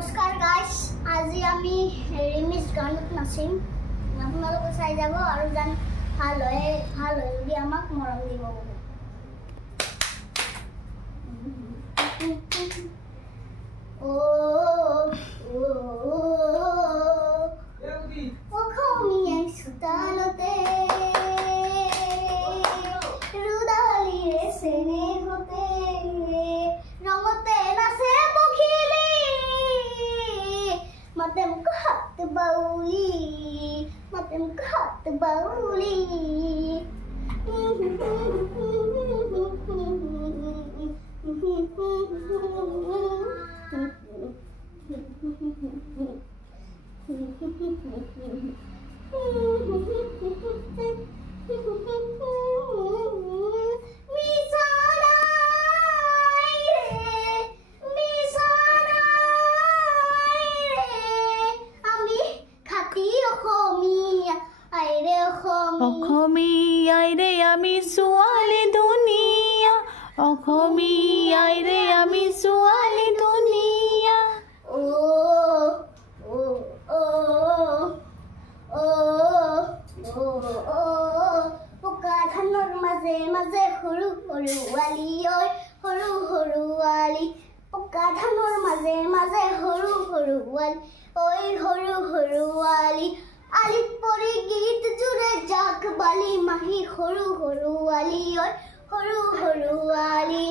নমস্কাৰ গাইছ, আজি আমি ৰিমিক্স গানত নাচিম। আপোনালোকে চাই যাব আৰু গান ভাল হয় যদি আমাক মৰম দিব। অসমীয়াই চোতালতে ৰুদালিৰে চেনেহতে ৰঙতে নাচে পখিলি মাতেম হাত বাউলি অসমীয়াই ৰে আমি ছোৱালী ধুনীয়া, অসমীয়াই ৰে আমি ছোৱালী ধুনীয়া। পকা ধানৰ মাজে মাজে সৰু সৰু আলি ঐ সৰু সৰু আলি, পকা ধানৰ মাজে মাজে সৰু সৰু আলি ঐ সৰু সৰু আলি, আলিত পৰি গীত জোৰে জাক বালি মাহী সৰু সৰু আলি ঐ সৰু সৰু আলি।